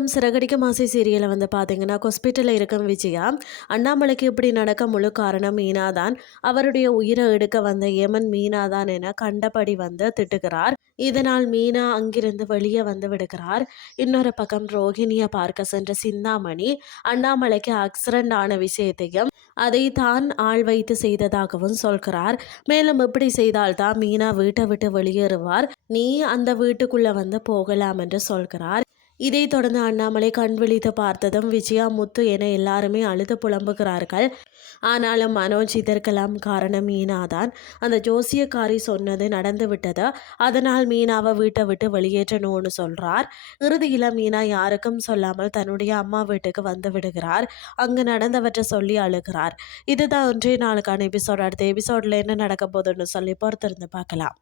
நேரம் சிறகடிக்கும் ஆசை சீரியலை வந்து பார்த்தீங்கன்னா ஹாஸ்பிட்டலில் இருக்கும் விஜயா அண்ணாமலைக்கு இப்படி நடக்க முழு காரணம் மீனா தான், அவருடைய உயிரை எடுக்க வந்த ஏமன் மீனா தான் என கண்டபடி வந்து திட்டுகிறார். இதனால் மீனா அங்கிருந்து வெளியே வந்து விடுகிறார். இன்னொரு பக்கம் ரோஹிணியை பார்க்க சென்ற சிந்தாமணி அண்ணாமலைக்கு ஆக்சிடென்ட் ஆன விஷயத்தையும் அதை தான் ஆள் வைத்து செய்ததாகவும் சொல்கிறார். மேலும் இப்படி செய்தால்தான் மீனா வீட்டை விட்டு வெளியேறுவார், நீ அந்த வீட்டுக்குள்ள வந்து போகலாம் என்று சொல்கிறார். இதைத் தொடர்ந்து அண்ணாமலை கண் விழித்து பார்த்ததும் விஜயா, முத்து என எல்லாருமே அழுது புலம்புகிறார்கள். ஆனாலும் மனோஜ் இதற்கெல்லாம் காரணம் மீனாதான். அந்த ஜோசியக்காரி சொன்னது நடந்து விட்டது, அதனால் மீனாவை வீட்டை விட்டு வெளியேற்றணும்னு சொல்றார். இறுதியில் மீனா யாருக்கும் சொல்லாமல் தன்னுடைய அம்மா வீட்டுக்கு வந்து விடுகிறார். அங்கு நடந்தவற்றை சொல்லி அழுகிறார். இதுதான் ஒன்றே நாளுக்கான எபிசோட். அடுத்த எபிசோட்ல என்ன நடக்க போகுதுன்னு சொல்லி பொறுத்திருந்து பார்க்கலாம்.